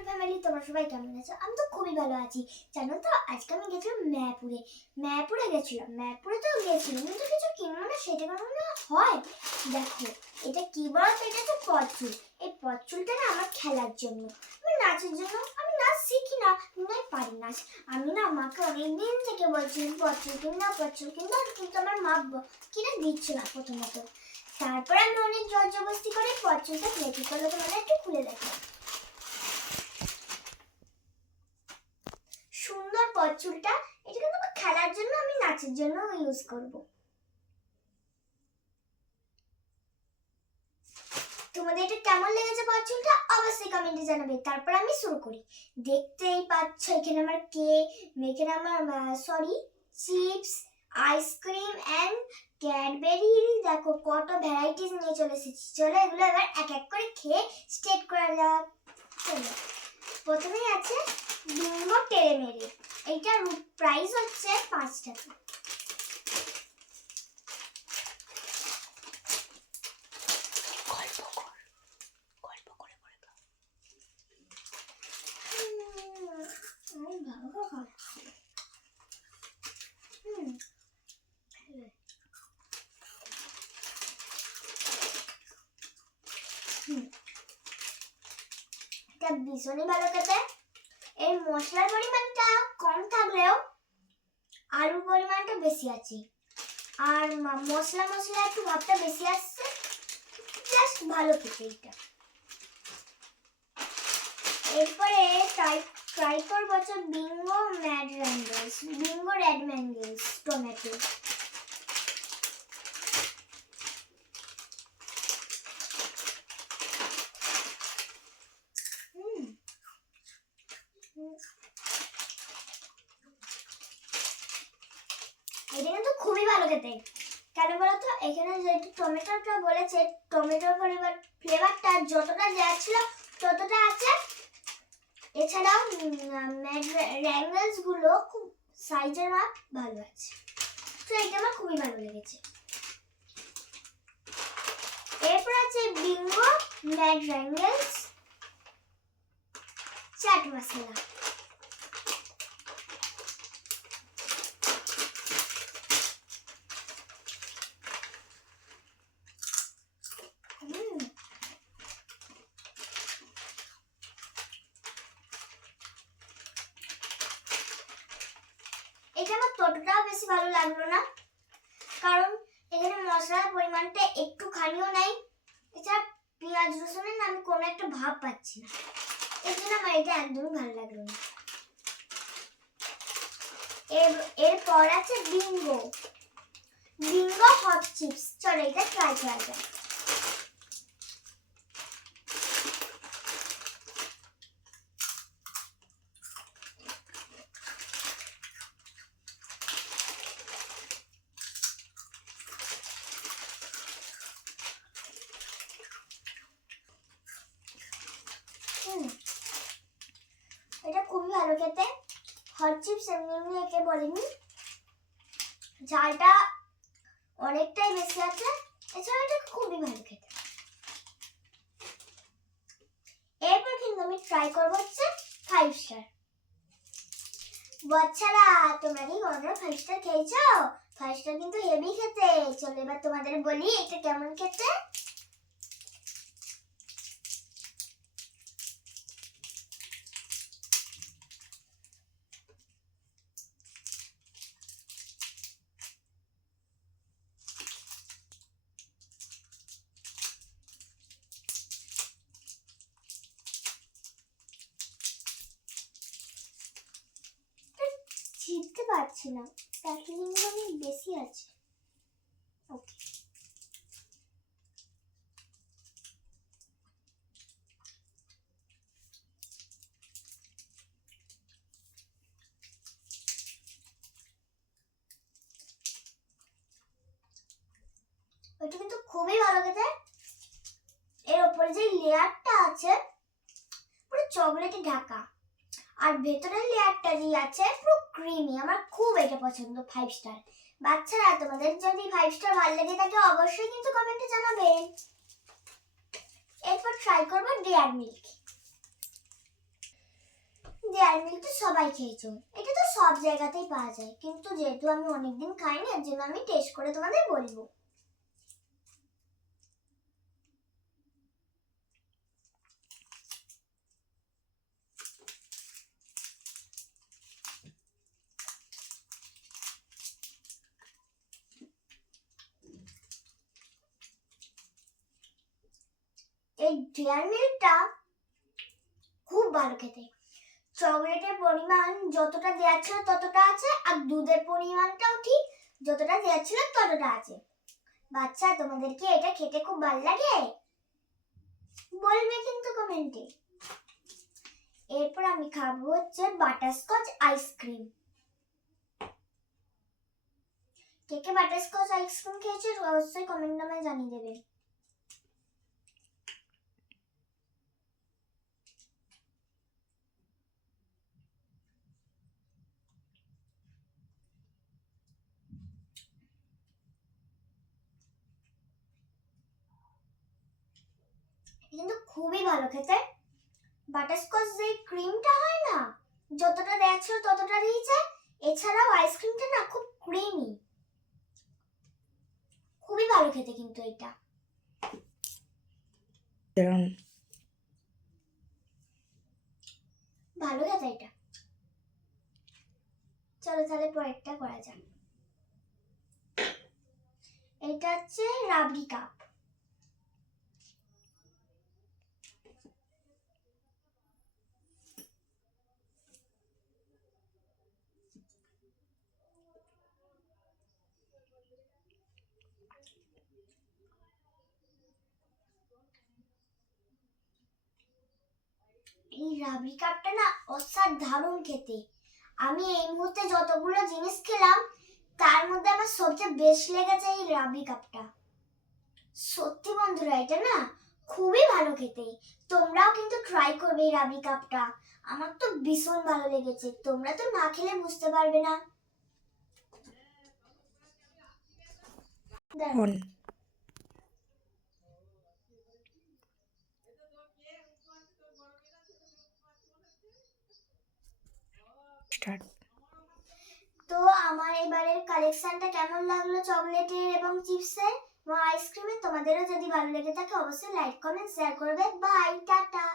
YouTube family, তোমরা সবাই কেমন আছো? আমি তো খুবই ভালো আছি। জানো তো, আজকে আমি গেছিলাম মায়াপুরে গেছিলাম। মায়াপুরে তো গেছিলাম কিন্তু কিছু কিনবো না, সেটা কেমন হয়। দেখো, এটা কি বলতো, এটা তো পথচুল। এই পথচুলটা না আমার খেলার জন্য, আমার নাচের জন্য। আমি নাচ শিখি না, নয় পারি নাচ। আমি না মাকে অনেকদিন থেকে বলছিলাম পথচুল কিনবো, কিন্তু আমার মা কিনে দিচ্ছে না প্রথমত। তারপরে আমি অনেক জোর জবরদস্তি করে পথচুলটা কিনেছি। চলো তোমাদের একটু খুলে দেখো। সুন্দর পথচুলটা, এটা কিন্তু আমার খেলার জন্য, আমি নাচের জন্য ইউজ করব। তোমাদের এটা কেমন লেগেছে পথচুলটা অবশ্যই কমেন্টে জানাবে। তারপর আমি শুরু করি। দেখতেই পাচ্ছ এখানে আমার এখানে আমার চিপস, আইসক্রিম এন্ড ক্যাডবেরি, দেখো কত ভ্যারাইটিস নিয়ে চলে এসেছি। চলো এগুলো এবার এক এক করে খেয়ে স্টেট করা যাক। চলো, প্রথমেই আছে বিঙ্গো টেরে মেরে। এইটার প্রাইস হচ্ছে 5 টাকা। এটা ভীষণই ভালো খেতে। এর মশলার পরিমাণটা কম থাকলেও আলুর পরিমাণটা বেশি আছে, আর মশলা একটু ভাবটা বেশি আসছে। জাস্ট ভালো খেতে এটা। এরপরে ট্রাই করবো হচ্ছে বিঙ্গো রেড ম্যাঙ্গেলস টমেটো। এটা কিন্তু খুবই ভালো খেতে। কেন বলতো, এখানে যে টমেটোটা বলেছে, টমেটোর ফ্লেভারটা যতটা যাচ্ছিল ততটা আছে। এছাড়াও র্যাঙ্গেলস গুলো খুব সাইজের মাপ ভালো আছে। তো এটা আমার খুবই ভালো লেগেছে। এরপর আছে বিঙ্গো ম্যাড র্যাঙ্গেলস চাট মশলা। এটা আমার ততটাও বেশি ভালো লাগলো না, কারণ এখানে মশলার পরিমাণটা একটুখানিও নাই। এছাড়া পেঁয়াজ রসুনের না আমি কোনো একটা ভাব পাচ্ছি না, এই জন্য আমার এটা একদমই ভালো লাগলো না। এরপর আছে বিঙ্গো হট চিপস। চলো এটা ট্রাই করা যাক। এটা খুবই ভালো খেতে। হট চিপস এমনি একে বলেনি, ঝালটা অনেকটাই বেশি আছে। এছাড়া এটা খুবই ভালো খেতে। এরপর কিন্তু আমি ট্রাই করবো হচ্ছে 5 স্টার। বাচ্চারা, তোমরা কি কোনোদিন 5 স্টার খেয়েছো? 5 স্টার কিন্তু হেভি খেতে। চলো এবার তোমাদের বলি এটা কেমন খেতে। চিনতে পারছি না, প্যাকেজিংগুলো অনেক বেশি আছে। ওকে, ওইটা কিন্তু খুবই ভালো খেতে। এর উপরে যে লেয়ারটা আছে পুরো চকলেটে ঢাকা, আর ভেতরের লেয়ারটা যে আছে পুরো ক্রিমি। আমার খুব এটা পছন্দ। 5 স্টার। বাচ্চারা, তোমাদের যদি 5 স্টার ভালো লেগে থাকে অবশ্যই কিন্তু কমেন্টে জানাবেন। এরপর ট্রাই করবো ডেয়ারি মিল্ক। ডেয়ারি মিল্ক তো সবাই খেয়েছো, এটা তো সব জায়গাতেই পাওয়া যায়, কিন্তু যেহেতু আমি অনেকদিন খাইনি এর জন্য আমি টেস্ট করে তোমাদের বলবো। এই ডেয়ারি মিল্কটা খুব ভালো খেতে, চকলেটের পরিমাণ যতটা দেওয়া ছিল ততটা আছে, আর দুধের পরিমাণটাও ঠিক যতটা দেওয়া ছিল ততটা আছে। বাচ্চা, তোমাদের কি এটা খেতে খুব ভালো লাগে? বলবে কিন্তু কমেন্টে। এরপর আমি খাবো হচ্ছে বাটারস্কচ আইসক্রিম। কে কে বাটারস্কচ আইসক্রিম খেয়েছো অবশ্যই কমেন্ট নামে জানিয়ে দেবে। কিন্তু খুবই ভালো খেতে। বাটারস্কচ যে ক্রিমটা হয় না, যতটা দেওয়া ছিল ততটা দিয়েছে, এছাড়াও আইসক্রিমটা না খুব ক্রিমি, খুবই ভালো খেতে কিন্তু এটা। ভালো খেতে এটা। চলো তাহলে পরেরটা করা যাক। এটা হচ্ছে রাবড়ি কাপ। এই রাবড়ি কাপটা না অসাধারণ খেতে। আমি এই মুহূর্তে যতগুলো জিনিস খেলাম তার মধ্যে আমার সবচেয়ে বেস্ট লেগেছে এই রাবড়ি কাপটা। সত্যি বন্ধুরা, এটা না খুবই ভালো খেতে। তোমরাও কিন্তু ট্রাই করবে এই রাবড়ি কাপটা। আমার তো ভীষণ ভালো লেগেছে, তোমরা তো না খেলে বুঝতে পারবে না। তো আমার এবারের কালেকশনটা কেমন লাগলো চকলেটের এবং চিপসের এবং আইসক্রিমের, তোমাদেরও যদি ভালো লেগে থাকে অবশ্যই লাইক কমেন্ট শেয়ার করবে। Bye, tata.